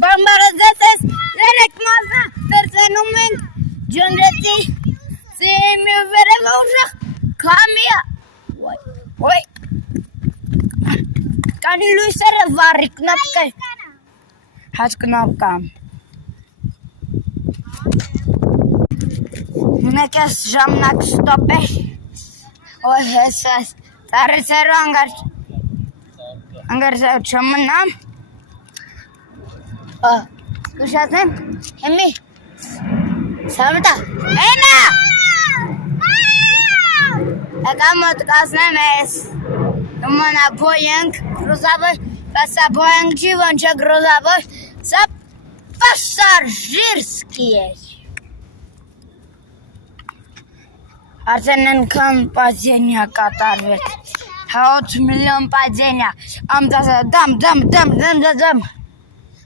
Բամբարացած երեք մազը վերցնում ենք ջնջեցի սեմի վերև ուժեղ կամիա ոյ կանի լույսերը վառի կնապկա հաց կնապկա մեկ ես ժամանակ ստոպեր ոյ հեսես տարեցերու անգարսեու չմնամ Կուշացեմ, հիմի, սամտա, հենա, եկա մոտ կասնեմ ես, մանա բոյենք, գրոզավոր, կասա բոյենք չի, ոնչ է գրոզավոր, սա պասարժիրսկի էր։ Արդեն ընքան պազենյա կատարվեց, 8 միլիոն պազենյա, ամտասա դամ,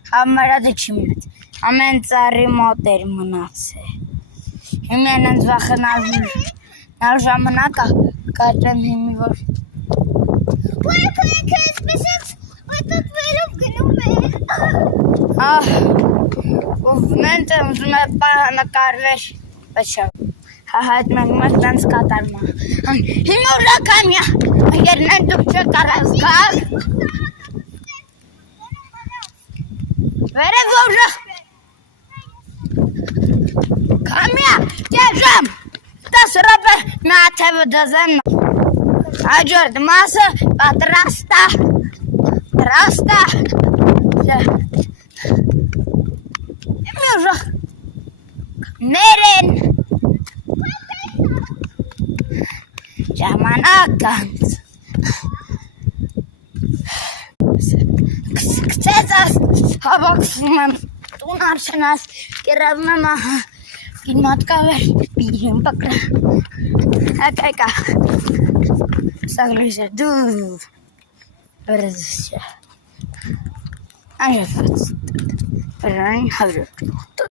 Համարադը չի մնաց, ամեն ծառի մոտ էր մնացե, հիմի են ընձ վախնալ ժամանակա, կատեմ հիմի որ Ոյք սպեսեց, ոյտոտ վերով գնում է Ով մենտ ընձում է նկարվեր, բեչավ, հահայտ մենք տենց կատարմա Հիմի ուրա կամյա, երնեն դուք չէ կարաս կար Վերև ուժեղ Կամյա, կեժամ Տաս ռոպը նաթևը դզեմ Աջորդ մասը պատրաստա Եմի ուժեղ Մերեն Ժամանակ անց Կցեցաս Հավաքվում եմ, տուն արշնաս, կերավում եմ ահա, իր մատկավեր, բիրիմ պակրա, ակայկա, սաղլույս է, դու, բրզս չէ, անժվաց, բրային հավրոտ,